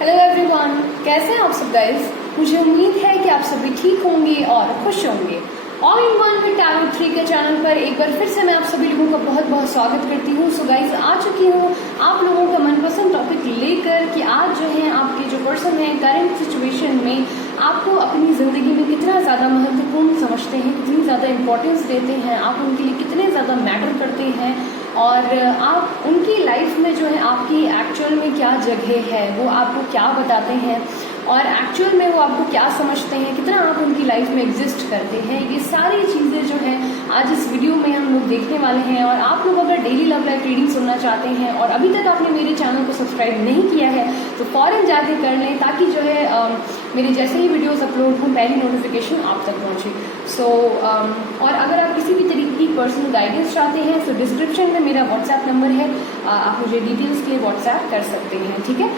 Hello everyone, कैसे हैं आप सब गाइस। मुझे उम्मीद है कि आप सभी ठीक होंगे और खुश होंगे। All in one with tarot 3 के चैनल पर एक बार फिर से मैं आप सभी लोगों का बहुत बहुत स्वागत करती हूँ। सो गाइस, आ चुकी हूँ आप लोगों का मनपसंद टॉपिक लेकर कि आज जो है आपके जो पर्सन है करंट सिचुएशन में आपको अपनी ज़िंदगी में कितना ज़्यादा महत्वपूर्ण समझते हैं, कितनी ज़्यादा इम्पोर्टेंस देते हैं, आप उनके लिए कितने ज़्यादा मैटर करते हैं और आप उनकी लाइफ में जो है आपकी एक्चुअल में क्या जगह है वो आपको क्या बताते हैं और एक्चुअल में वो आपको क्या समझते हैं, कितना आप उनकी लाइफ में एग्जिस्ट करते हैं। ये सारी चीज़ें जो हैं आज इस वीडियो में हम लोग देखने वाले हैं। और आप लोग अगर डेली लव लाइफ रीडिंग सुनना चाहते हैं और अभी तक आपने मेरे चैनल को सब्सक्राइब नहीं किया है तो फ़ौरन जाके कर लें, ताकि जो है मेरे जैसे ही वीडियोस अपलोड हों पहली नोटिफिकेशन आप तक पहुँचे। और अगर आप किसी भी तरीके की पर्सनल गाइडेंस चाहते हैं तो डिस्क्रिप्शन में मेरा व्हाट्सएप नंबर है, आप मुझे डिटेल्स के लिए व्हाट्सएप कर सकते हैं, ठीक है।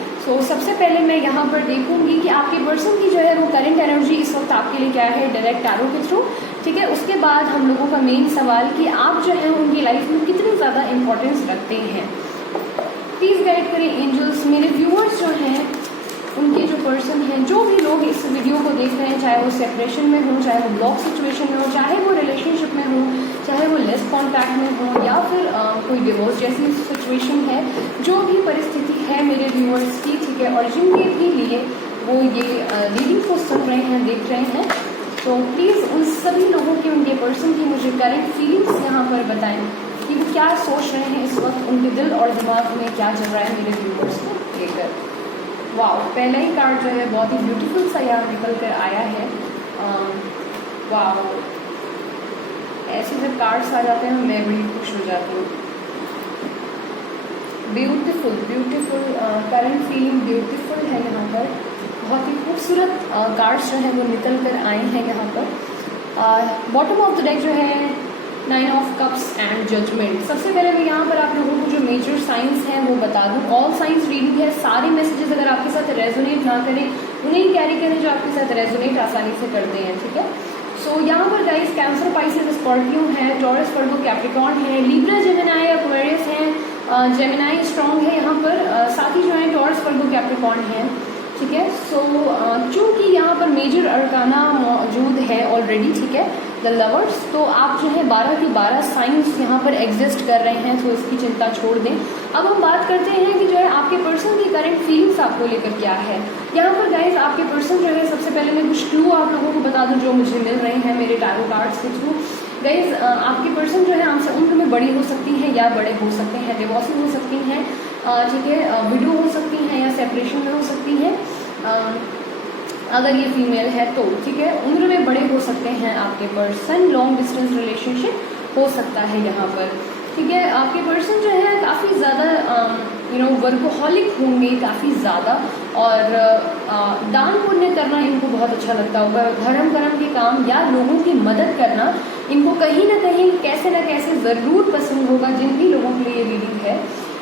सबसे पहले मैं यहाँ पर देखूंगी कि आपके पर्सन की जो है वो करंट एनर्जी इस वक्त आपके लिए क्या है डायरेक्ट टैरो के थ्रू, ठीक है। उसके बाद हम लोगों का मेन सवाल कि आप जो है उनकी लाइफ में कितनी ज़्यादा इंपॉर्टेंस रखते हैं। प्लीज़ गाइड करें एंजल्स। मेरे व्यूअर्स जो हैं उनके जो पर्सन हैं, जो भी लोग इस वीडियो को देख रहे हैं, चाहे वो सेपरेशन में हो, चाहे वो ब्लॉक सिचुएशन में हो, चाहे वो रिलेशनशिप में हो, चाहे वो लेस कॉन्टैक्ट में हो या फिर कोई डिवोर्स जैसी सिचुएशन है, जो भी परिस्थिति है मेरे व्यूअर्स की, ठीक है, और जिनके भी लिए वो ये रीडिंग को सुन रहे हैं, देख रहे हैं, तो प्लीज़ उन सभी लोगों की, उनके पर्सन की मुझे करेक्ट फीलिंग्स यहाँ पर बताएं कि वो क्या सोच रहे हैं इस वक्त, उनके दिल और दिमाग में क्या चल रहा है मेरे व्यूअर्स को लेकर। वाओ, पहला ही कार्ड जो है बहुत ही ब्यूटीफुल सा यहाँ निकल कर आया है। वाओ, ऐसे जब कार्ड्स आ जाते हैं मैं बड़ी खुश हो जाती हूँ। Beautiful beautiful current feeling beautiful है यहाँ पर। बहुत ही खूबसूरत कार्ड्स जो हैं वो निकल कर आए हैं यहाँ पर। बॉटम ऑफ द डेक जो है 9 ऑफ कप्स एंड जजमेंट। सबसे पहले मैं यहाँ पर आप लोगों को जो मेजर साइंस हैं वो बता दूँ। ऑल साइंस रीडिंग है, सारे मैसेजेस अगर आपके साथ रेजोनेट ना करें उन्हें ही कैरी करें जो आपके साथ रेजोनेट आसानी से करते हैं, ठीक है। यहाँ पर गाइस कैंसर, पाइसेस, स्कॉर्पियो है, टॉरस, वर्गो, कैप्रिकॉर्न है, लिब्रा, जेमिनाई, एक्वेरियस है, जेमिनाई स्ट्रॉन्ग है यहाँ पर, साथ ही जो है टॉरस, वर्गो, कैप्रिकॉर्न है, ठीक है। चूंकि यहाँ पर मेजर अरकाना मौजूद है ऑलरेडी, ठीक है, द लवर्स, तो आप जो है 12 की 12 साइंस यहाँ पर एग्जिस्ट कर रहे हैं, तो इसकी चिंता छोड़ दें। अब हम बात करते हैं कि जो है आपके पर्सन की करंट फीलिंग्स आपको लेकर क्या है। यहाँ पर गाइस आपके पर्सन जो है, सबसे पहले मैं कुछ क्लू आप लोगों को बता दूं जो मुझे मिल रहे हैं मेरे टैरो कार्ड्स के थ्रू। गाइस आपके पर्सन जो है आपसे उम्र में बड़ी हो सकती हैं या बड़े हो सकते हैं, डिवोर्सी हो सकती हैं, ठीक है, विडो हो सकती हैं या सेपरेशन में हो सकती हैं, अगर ये फीमेल है तो, ठीक है। उम्र में बड़े हो सकते हैं आपके पर्सन, लॉन्ग डिस्टेंस रिलेशनशिप हो सकता है यहाँ पर, ठीक है। आपके पर्सन जो है काफ़ी ज़्यादा वर्कोहॉलिक होंगे, काफ़ी ज़्यादा, और दान पुण्य करना इनको बहुत अच्छा लगता होगा। धर्म कर्म के काम या लोगों की मदद करना इनको कहीं ना कहीं कैसे ना कैसे ज़रूर पसंद होगा। जिन भी लोगों के लिए ये रीडिंग है,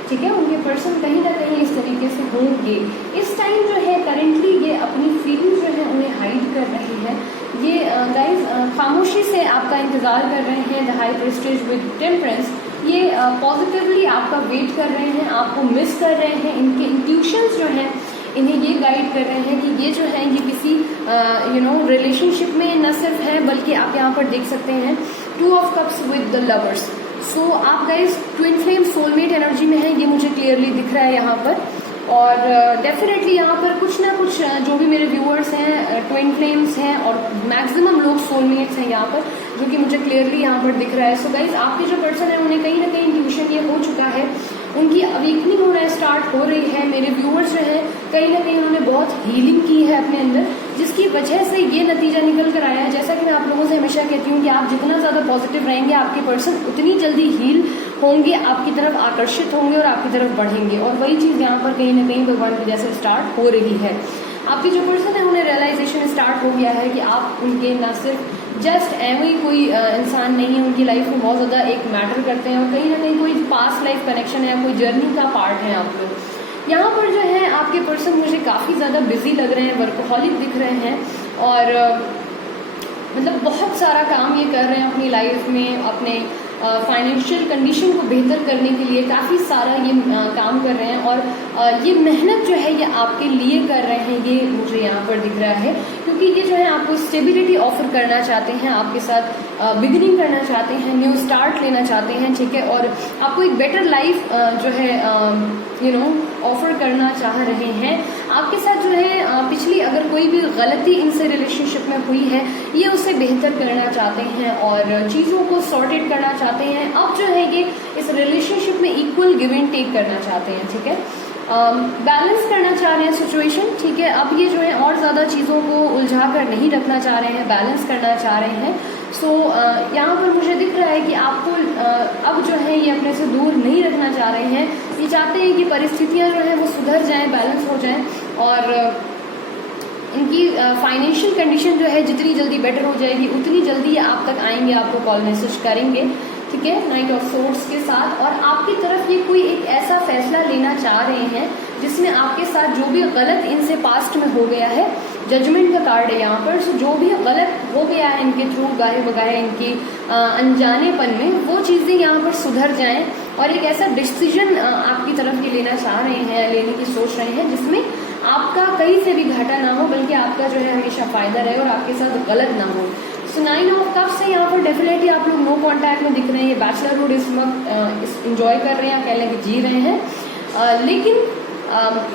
ठीक है, उनके पर्सन कहीं ना कहीं इस तरीके से होंगे। इस टाइम जो है करेंटली ये अपनी फीलिंग्स जो है उन्हें हाइड कर रहे हैं। ये गाइस खामोशी से आपका इंतज़ार कर रहे हैं। The high Prestige with temperance, ये पॉजिटिवली आपका वेट कर रहे हैं, आपको मिस कर रहे हैं। इनके इंट्यूशंस जो हैं इन्हें ये गाइड कर रहे हैं कि ये जो है ये किसी रिलेशनशिप में न सिर्फ है, बल्कि आप यहाँ पर देख सकते हैं 2 of cups with the lovers. आप guys twin flame soulmate energy में है, ये मुझे क्लियरली दिख रहा है यहाँ पर। और डेफिनेटली यहाँ पर कुछ ना कुछ जो भी मेरे व्यूअर्स हैं ट्विन फ्लेम्स हैं और मैक्सिमम लोग सोलमेट्स हैं यहाँ पर, जो कि मुझे क्लियरली यहाँ पर दिख रहा है। गाइस आपके जो पर्सन है उन्हें कहीं ना कहीं इंट्यूशन ये हो चुका है, उनकी अवेकनिंग होना स्टार्ट हो रही है। मेरे व्यूअर्स जो है कहीं ना कहीं उन्होंने बहुत हीलिंग की है अपने अंदर, जिसकी वजह से ये नतीजा निकल कर आया है। जैसा कि मैं आप लोगों से हमेशा कहती हूँ कि आप जितना ज़्यादा पॉजिटिव रहेंगे आपके पर्सन उतनी जल्दी हील होंगे, आपकी तरफ आकर्षित होंगे और आपकी तरफ बढ़ेंगे। और वही चीज़ यहाँ पर कहीं ना कहीं भगवान की वजह से स्टार्ट हो रही है। आपकी जो पर्सन है उन्हें रियलाइजेशन स्टार्ट हो गया है कि आप उनके ना सिर्फ जस्ट एवं ही कोई इंसान नहीं है, उनकी लाइफ में बहुत ज़्यादा एक मैटर करते हैं और कहीं ना कहीं कोई पास्ट लाइफ कनेक्शन है, कोई जर्नी का पार्ट है आप लोग। यहाँ पर जो है आपके पर्सन मुझे काफ़ी ज़्यादा बिजी लग रहे हैं, वर्कोहॉलिक दिख रहे हैं और मतलब बहुत सारा काम ये कर रहे हैं अपनी लाइफ में, अपने फाइनेंशियल कंडीशन को बेहतर करने के लिए काफ़ी सारा ये काम कर रहे हैं, और ये मेहनत जो है ये आपके लिए कर रहे हैं, ये मुझे यहाँ पर दिख रहा है, क्योंकि ये जो है आपको स्टेबिलिटी ऑफर करना चाहते हैं, आपके साथ बिगिनिंग करना चाहते हैं, न्यू स्टार्ट लेना चाहते हैं, ठीक है, और आपको एक बेटर लाइफ जो है ऑफर करना चाह रहे हैं। आपके साथ जो है पिछली अगर कोई भी गलती इनसे रिलेशनशिप में हुई है, ये उसे बेहतर करना चाहते हैं और चीज़ों को सॉर्टेड करना चाहते हैं। अब जो है ये इस रिलेशनशिप में इक्वल गिव एंड टेक करना चाहते हैं, ठीक है, बैलेंस करना चाह रहे हैं सिचुएशन, ठीक है। अब ये जो है और ज़्यादा चीज़ों को उलझा कर नहीं रखना चाह रहे हैं, बैलेंस करना चाह रहे हैं। सो यहाँ पर मुझे दिख रहा है कि आपको अब जो है ये अपने से दूर नहीं रखना चाह रहे हैं, ये चाहते हैं कि परिस्थितियाँ जो हैं वो सुधर जाएं, बैलेंस हो जाएं, और इनकी फाइनेंशियल कंडीशन जो है जितनी जल्दी बेटर हो जाएगी उतनी जल्दी ये आप तक आएंगे, आपको कॉल मैसेज करेंगे, ठीक है, नाइट ऑफ सोर्ड्स के साथ। और आपकी तरफ ये कोई एक ऐसा फैसला लेना चाह रहे हैं जिसमें आपके साथ जो भी गलत इनसे पास्ट में हो गया है, जजमेंट का कार्ड है यहाँ पर, सो जो भी गलत हो गया है इनके थ्रू गाहे बगाहे इनकी अनजानेपन में, वो चीज़ें यहाँ पर सुधर जाएं और एक ऐसा डिसीजन आपकी तरफ ये लेना चाह रहे हैं, लेने की सोच रहे हैं जिसमें आपका कहीं से भी घाटा ना हो, बल्कि आपका जो है हमेशा फायदा रहे और आपके साथ गलत ना हो। सो 9 ऑफ कप्स से यहाँ पर डेफिनेटली आप लोग नो कॉन्टैक्ट में दिख रहे हैं, ये बैचलरहुड इस वक्त इंजॉय कर रहे हैं, कह लें कि जी रहे हैं, लेकिन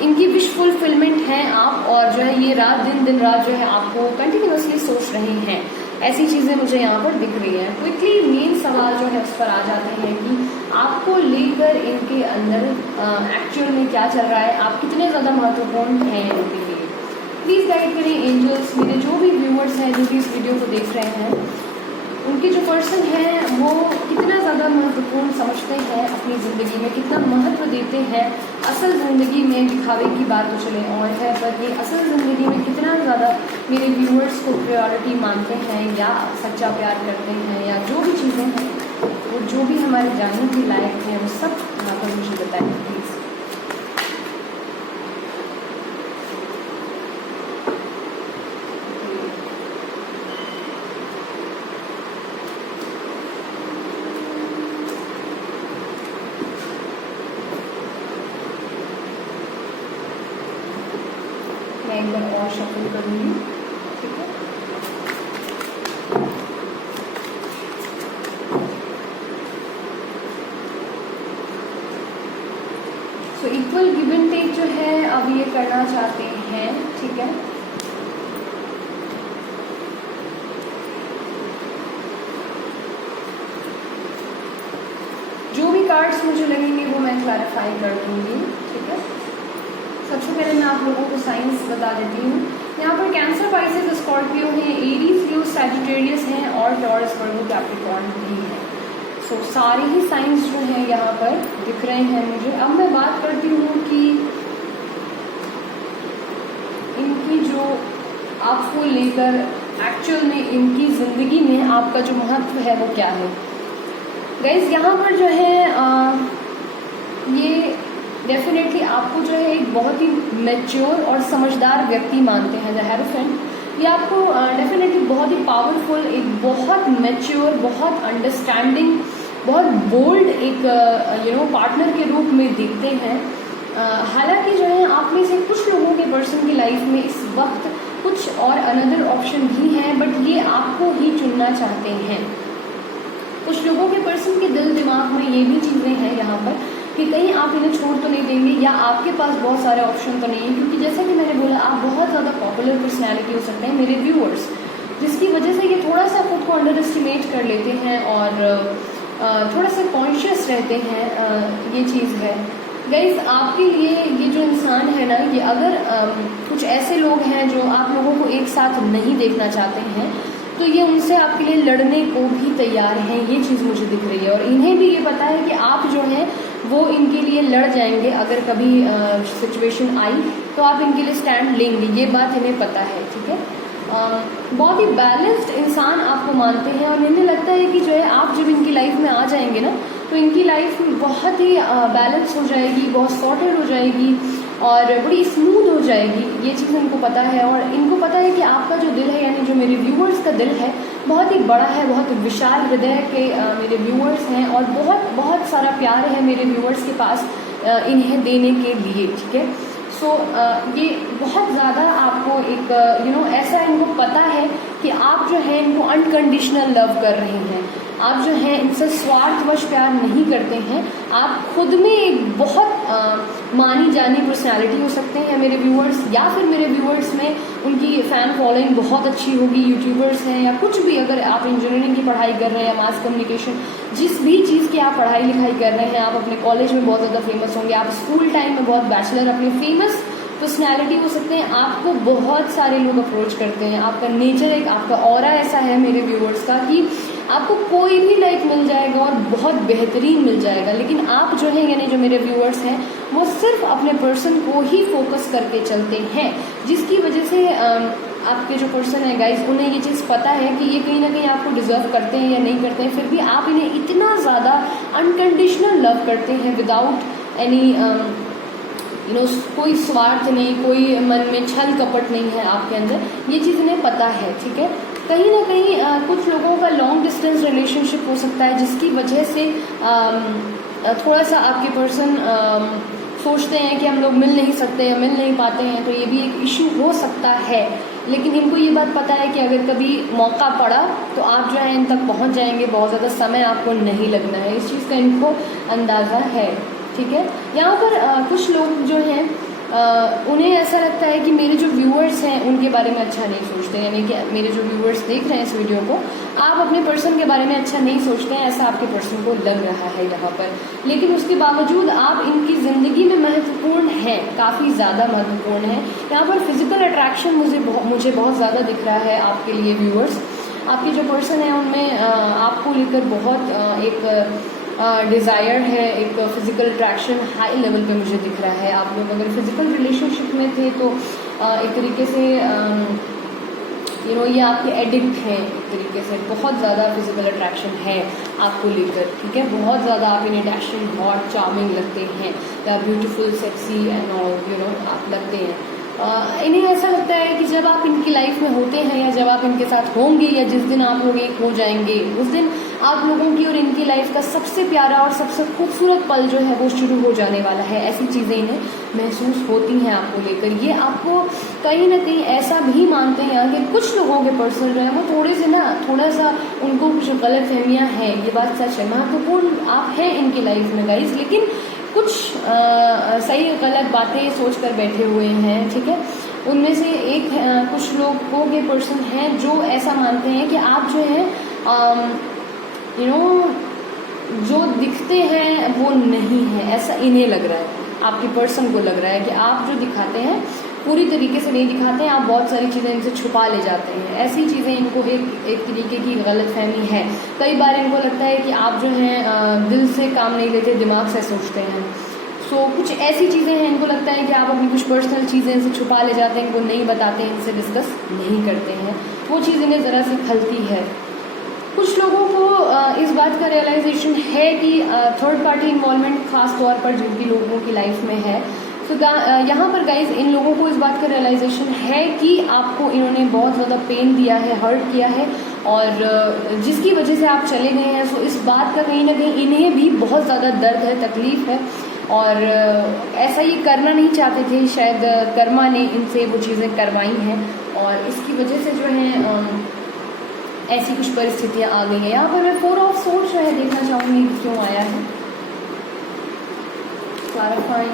इनकी विश फुलफिलमेंट है आप, और जो है ये रात दिन रात जो है आपको कंटिन्यूसली सोच रहे हैं, ऐसी चीज़ें मुझे यहाँ पर दिख रही हैं। क्विकली मेन सवाल जो है उस पर आ जाते हैं कि आपको लेकर इनके अंदर एक्चुअल में क्या चल रहा है, आप कितने ज़्यादा महत्वपूर्ण हैं इनके लिए। प्लीज़ गाइड करें एंजल्स, मेरे जो भी व्यूअर्स हैं जो भी इस वीडियो को देख रहे हैं, उनके जो पर्सन हैं वो कितना ज़्यादा महत्वपूर्ण समझते हैं अपनी ज़िंदगी में, कितना महत्व देते हैं असल ज़िंदगी में। दिखावे की बात तो चले और है, पर ये असल ज़िंदगी में कितना ज़्यादा मेरे व्यूअर्स को प्रायोरिटी मानते हैं या सच्चा प्यार करते हैं, या जो भी चीज़ें हैं वो जो भी हमारे जानने के लायक हैं वो सब यहाँ पर मुझे बताएं प्लीज़। मैं एक बार और शफल करूँगी, ठीक है। So equal give and take जो है अब ये करना चाहते हैं, ठीक है। जो भी कार्ड्स मुझे लगेंगे वो मैं क्लैरिफाई कर दूँगी, ठीक है। सबसे पहले मैं आप लोगों को साइंस बता देती हूँ। यहाँ पर कैंसर, पाइसेस, स्कॉर्पियो है, एरीज, लीओ, सैजिटेरियस हैं और टॉरस, वर्गो, कैप्रिकॉर्न भी है। सो सारे ही साइंस जो हैं यहाँ पर दिख रहे हैं मुझे। अब मैं बात करती हूँ कि इनकी जो आपको लेकर एक्चुअल में इनकी ज़िंदगी में आपका जो महत्व है वो क्या है। गाइस यहाँ पर जो है ये डेफिनेटली आपको जो है एक बहुत ही मैच्योर और समझदार व्यक्ति मानते हैं द हेरोफेंट। ये आपको डेफिनेटली बहुत ही पावरफुल, एक बहुत मैच्योर, बहुत अंडरस्टैंडिंग, बहुत बोल्ड एक पार्टनर के रूप में दिखते हैं। हालांकि जो है आप में से कुछ लोगों के पर्सन की लाइफ में इस वक्त कुछ और अनदर ऑप्शन भी हैं, बट ये आपको ही चुनना चाहते हैं। कुछ लोगों के पर्सन के दिल दिमाग में ये भी चीज़ें हैं यहाँ पर कि कहीं आप इन्हें छोड़ तो नहीं देंगे, या आपके पास बहुत सारे ऑप्शन तो नहीं है, क्योंकि जैसा कि मैंने बोला आप बहुत ज़्यादा पॉपुलर पर्सनैलिटी हो सकते हैं मेरे व्यूअर्स, जिसकी वजह से ये थोड़ा सा खुद को अंडर एस्टिमेट कर लेते हैं और थोड़ा सा कॉन्शियस रहते हैं। ये चीज़ है गाइस आपके लिए। ये जो इंसान है ना, ये अगर कुछ ऐसे लोग हैं जो आप लोगों को एक साथ नहीं देखना चाहते हैं, तो ये उनसे आपके लिए लड़ने को भी तैयार हैं, ये चीज़ मुझे दिख रही है। और इन्हें भी ये पता है कि आप जो हैं वो इनके लिए लड़ जाएंगे, अगर कभी सिचुएशन आई तो आप इनके लिए स्टैंड लेंगे, ये बात इन्हें पता है, ठीक है। बहुत ही बैलेंस्ड इंसान आपको मानते हैं और इन्हें लगता है कि जो है आप जब इनकी लाइफ में आ जाएंगे ना, तो इनकी लाइफ बहुत ही बैलेंस हो जाएगी, बहुत सॉर्टेड हो जाएगी और बड़ी स्मूथ हो जाएगी। ये चीज़ इनको पता है, और इनको पता है कि आपका जो दिल है, यानी जो मेरे व्यूअर्स का दिल है, बहुत ही बड़ा है, बहुत विशाल हृदय के मेरे व्यूअर्स हैं और बहुत बहुत सारा प्यार है मेरे व्यूअर्स के पास इन्हें देने के लिए, ठीक है। सो ये बहुत ज़्यादा आपको एक ऐसा इनको पता है कि आप जो है इनको अनकंडीशनल लव कर रहे हैं, आप जो हैं इनसे स्वार्थवश प्यार नहीं करते हैं। आप खुद में एक बहुत मानी जानी पर्सनालिटी हो सकते हैं मेरे व्यूअर्स, या फिर मेरे व्यूअर्स में उनकी फ़ैन फॉलोइंग बहुत अच्छी होगी, यूट्यूबर्स हैं या कुछ भी। अगर आप इंजीनियरिंग की पढ़ाई कर रहे हैं या मास कम्युनिकेशन, जिस भी चीज़ की आप पढ़ाई लिखाई कर रहे हैं, आप अपने कॉलेज में बहुत ज़्यादा फेमस होंगे, आप स्कूल टाइम में बहुत बैचलर अपने फेमस पर्सनैलिटी हो सकते हैं। आपको बहुत सारे लोग अप्रोच करते हैं, आपका नेचर एक, आपका ऑरा ऐसा है मेरे व्यूअर्स का कि आपको कोई भी लाइक मिल जाएगा और बहुत बेहतरीन मिल जाएगा। लेकिन आप जो है यानी जो मेरे व्यूअर्स हैं वो सिर्फ अपने पर्सन को ही फोकस करके चलते हैं, जिसकी वजह से आपके जो पर्सन है गाइज उन्हें ये चीज़ पता है कि ये कहीं ना कहीं आपको डिजर्व करते हैं या नहीं करते हैं, फिर भी आप इन्हें इतना ज़्यादा अनकंडीशनल लव करते हैं विदाउट एनी कोई स्वार्थ नहीं, कोई मन में छल कपट नहीं है आपके अंदर, ये चीज़ इन्हें पता है, ठीक है। कहीं ना कहीं कुछ लोगों का लॉन्ग डिस्टेंस रिलेशनशिप हो सकता है, जिसकी वजह से थोड़ा सा आपके पर्सन सोचते हैं कि हम लोग मिल नहीं सकते या मिल नहीं पाते हैं, तो ये भी एक इशू हो सकता है। लेकिन इनको ये बात पता है कि अगर कभी मौका पड़ा तो आप जो है इन तक पहुंच जाएंगे, बहुत ज़्यादा समय आपको नहीं लगना है, इस चीज़ का इनको अंदाज़ा है, ठीक है। यहाँ पर कुछ लोग जो हैं उन्हें ऐसा लगता है कि मेरे जो व्यूअर्स हैं उनके बारे में अच्छा नहीं सोचते, यानी कि मेरे जो व्यूअर्स देख रहे हैं इस वीडियो को, आप अपने पर्सन के बारे में अच्छा नहीं सोचते हैं, ऐसा आपके पर्सन को लग रहा है यहाँ पर। लेकिन उसके बावजूद आप इनकी ज़िंदगी में महत्वपूर्ण हैं, काफ़ी ज़्यादा महत्वपूर्ण है। यहाँ पर फिजिकल अट्रैक्शन मुझे बहुत ज़्यादा दिख रहा है आपके लिए व्यूअर्स। आपके जो पर्सन है उनमें आपको लेकर बहुत एक डिज़ायर है, एक फिज़िकल अट्रैक्शन हाई लेवल पे मुझे दिख रहा है। आप लोग अगर फिज़िकल रिलेशनशिप में थे तो एक तरीके से ये आपके एडिक्ट हैं, एक तरीके से बहुत ज़्यादा फिज़िकल अट्रैक्शन है आपको लेकर, ठीक है। बहुत ज़्यादा आप इन्हें डैशिंग, हॉट, चार्मिंग लगते हैं, या ब्यूटीफुल, सेक्सी एंड ऑल आप लगते हैं। इन्हें ऐसा लगता है कि जब आप इनकी लाइफ में होते हैं या जब आप इनके साथ होंगे या जिस दिन आप लोग एक हो जाएंगे, उस दिन आप लोगों की और इनकी लाइफ का सबसे प्यारा और सबसे खूबसूरत पल जो है वो शुरू हो जाने वाला है। ऐसी चीज़ें इन्हें महसूस होती हैं आपको लेकर। ये आपको कहीं ना कहीं ऐसा भी मानते हैं कि कुछ लोगों के पर्सन जो है वो थोड़ा सा उनको कुछ गलत फहमियाँ हैं, ये बात सच है। महत्वपूर्ण आप हैं इनकी लाइफ में गाइज, लेकिन कुछ सही गलत बातें सोच कर बैठे हुए हैं, ठीक है। उनमें से एक कुछ लोगों के पर्सन हैं जो ऐसा मानते हैं कि आप जो है जो दिखते हैं वो नहीं है, ऐसा इन्हें लग रहा है, आपके पर्सन को लग रहा है कि आप जो दिखाते हैं पूरी तरीके से नहीं दिखाते हैं, आप बहुत सारी चीज़ें इनसे छुपा ले जाते हैं। ऐसी चीज़ें इनको एक तरीके की गलतफहमी है। कई बार इनको लगता है कि आप जो हैं दिल से काम नहीं लेते, दिमाग से सोचते हैं। सो कुछ ऐसी चीज़ें हैं, इनको लगता है कि आप अपनी कुछ पर्सनल चीज़ें इनसे छुपा ले जाते हैं, इनको नहीं बताते हैं, इनसे डिस्कस नहीं करते हैं, वो चीज़ इन्हें ज़रा सी खलती है। कुछ लोगों को इस बात का रियलाइजेशन है कि थर्ड पार्टी इन्वॉल्वमेंट ख़ास तौर पर जिनकी लोगों की लाइफ में है, तो यहाँ पर गाइज इन लोगों को इस बात का रियलाइजेशन है कि आपको इन्होंने बहुत ज़्यादा पेन दिया है, हर्ट किया है, और जिसकी वजह से आप चले गए हैं। सो इस बात का कहीं ना कहीं इन्हें भी बहुत ज़्यादा दर्द है, तकलीफ़ है, और ऐसा ये करना नहीं चाहते थे, शायद कर्मा ने इनसे वो चीज़ें करवाई हैं, और इसकी वजह से जो है ऐसी कुछ परिस्थितियाँ आ गई हैं। यहाँ पर मैं 4 ऑफ सोर्स जो है देखना चाहूँगी क्यों आया है। Clarifying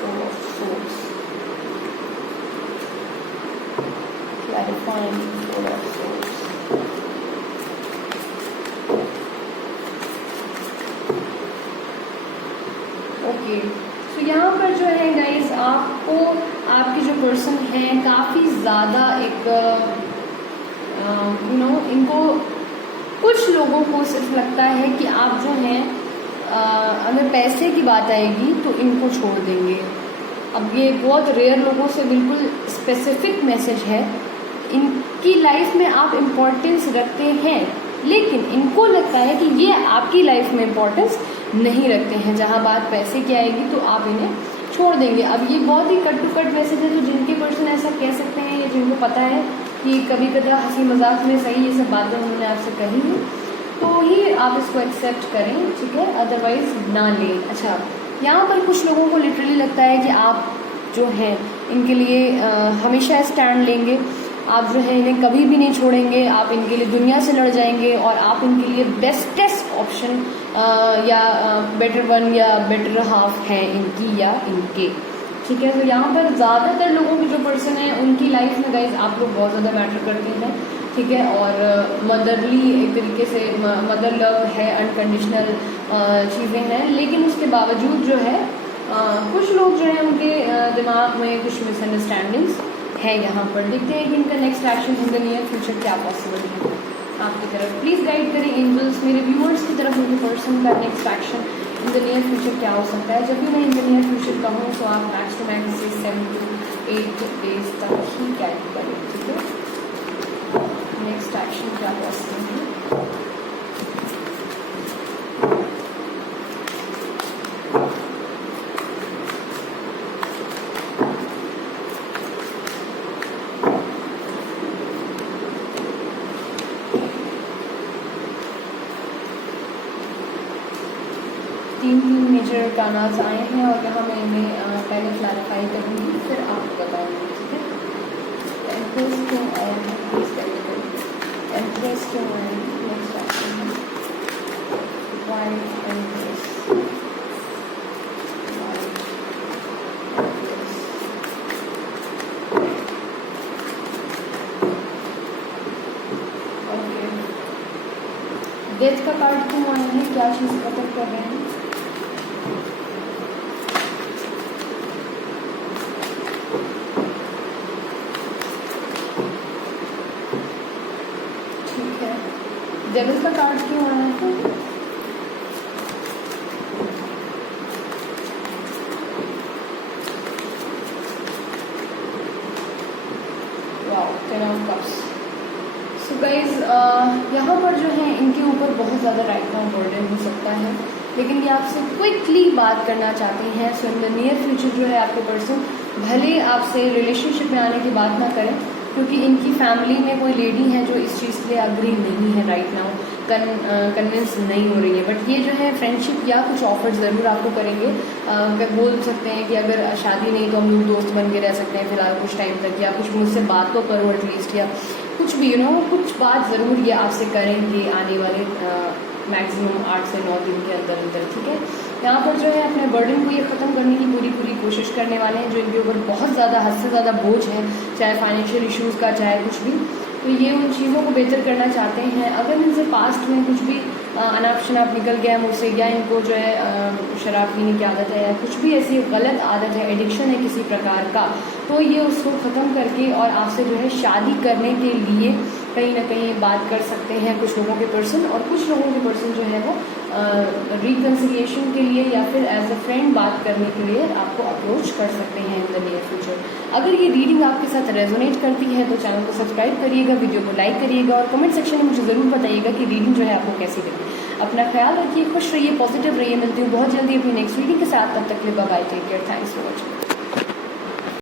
4 of source, clarifying 4 of source. Okay, तो यहाँ पर जो है गाइज आपको आपके जो पर्सन हैं काफ़ी ज़्यादा एक इनको कुछ लोगों को सिर्फ लगता है कि आप जो हैं अगर पैसे की बात आएगी तो इनको छोड़ देंगे। अब ये बहुत रेयर लोगों से बिल्कुल स्पेसिफिक मैसेज है, इनकी लाइफ में आप इम्पोर्टेंस रखते हैं, लेकिन इनको लगता है कि ये आपकी लाइफ में इम्पोर्टेंस नहीं रखते हैं। जहाँ बात पैसे की आएगी तो आप इन्हें छोड़ देंगे। अब ये बहुत ही कट टू कट मैसेज है, तो जिनके पर्सन ऐसा कह सकते हैं या जिनको पता है कि कभी कदा हंसी मजाक में सही ये सब बातें उन्होंने आपसे कही हैं, तो ही आप इसको एक्सेप्ट करें, ठीक है, अदरवाइज ना लें। अच्छा, यहाँ पर कुछ लोगों को लिटरली लगता है कि आप जो हैं इनके लिए हमेशा स्टैंड लेंगे, आप जो है इन्हें कभी भी नहीं छोड़ेंगे, आप इनके लिए दुनिया से लड़ जाएंगे और आप इनके लिए बेस्टेस्ट ऑप्शन या बेटर वन या बेटर हाफ हैं इनकी या इनके, ठीक है। तो यहाँ पर ज़्यादातर लोगों की जो पर्सन है उनकी लाइफ में गाइज आप लोग बहुत ज़्यादा मैटर करते हैं, ठीक है, और मदरली एक तरीके से मदर लव है, अनकंडीशनल चीज़ें हैं, लेकिन उसके बावजूद जो है कुछ लोग जो हैं उनके दिमाग में कुछ मिसअंडरस्टैंडिंग्स है। यहाँ पर देखते हैं कि इनका next action in the near future क्या पॉसिबल है आपकी तरफ। प्लीज़ गाइड करें एंजल्स मेरे व्यूअर्स की तरफ, उनके पर्सन का next action in the near future क्या हो सकता है। जब भी मैं इन द नियर फ्यूचर कहूँ तो आप मैक्स टू मैक्स से 7 to 8 डेज तक ही गाइड करें, ठीक है। नेक्स्ट एक्शन क्या पॉसिबल है। तीन मेजर कानास आए हैं और यहाँ मैं इन्हें पहले क्लैरिफाई करूँगी फिर आपको बताऊँगी, ठीक है। एम्प्रेस क्यों आया है, प्लीज करिए। एम्प्रेस क्यों आया है, नेक्स्ट एक्शन है वाई एम्प्रेस, ओके। डेथ का कार्ड क्यों आया है, क्या चीज़ खत्म कर रहे हैं। डेविल का कार्ड क्यों आया है। Wow, 10 of cups. So guys यहाँ पर जो है इनके ऊपर बहुत ज़्यादा राइट नाउ बर्डन हो सकता है, लेकिन ये आपसे क्विकली बात करना चाहते हैं। सो इन द नियर फ्यूचर जो है आपके पर्सन भले आपसे रिलेशनशिप में आने की बात ना करें, क्योंकि इनकी फैमिली में कोई लेडी है जो इस चीज़ के लिए अग्री नहीं है राइट नाउ, कन्विंस नहीं हो रही है, बट ये जो है फ्रेंडशिप या कुछ ऑफर ज़रूर आपको करेंगे। बोल सकते हैं कि अगर शादी नहीं तो हम लोग दोस्त बन के रह सकते हैं फिलहाल कुछ टाइम तक, या कुछ मुझसे बात तो करो एटलीस्ट, या कुछ भी कुछ बात ज़रूर ये आपसे करेंगे आने वाले मैक्सिमम 8 से 9 दिन के अंदर अंदर, ठीक है। यहाँ पर जो है अपने बर्डन को ये ख़त्म करने की पूरी कोशिश करने वाले हैं, जो इनके ऊपर बहुत ज़्यादा हद से ज़्यादा बोझ है, चाहे फाइनेंशियल इश्यूज़ का चाहे कुछ भी, तो ये उन चीज़ों को बेहतर करना चाहते हैं। अगर इनसे पास्ट में कुछ भी अनाप शनाप निकल गया मुझसे, या इनको जो है शराब पीने की आदत है या कुछ भी ऐसी गलत आदत है, एडिक्शन है किसी प्रकार का, तो ये उसको ख़त्म करके और आपसे जो है शादी करने के लिए कहीं ना कहीं बात कर सकते हैं कुछ लोगों के पर्सन, और कुछ लोगों के पर्सन जो है वो रिकन्सिलिएशन के लिए या फिर एज अ फ्रेंड बात करने के लिए आपको अप्रोच कर सकते हैं इन द नियर फ्यूचर। अगर ये रीडिंग आपके साथ रेजोनेट करती है तो चैनल को सब्सक्राइब करिएगा, वीडियो को लाइक करिएगा और कमेंट सेक्शन में मुझे ज़रूर बताइएगा कि रीडिंग जो है आपको कैसी लगी। अपना ख्याल रखिए, खुश रहिए, पॉजिटिव रहिए। मिलती हूँ बहुत जल्दी अपनी नेक्स्ट रीडिंग के साथ, तब तक के लिए bye bye, take care, thanks for watching.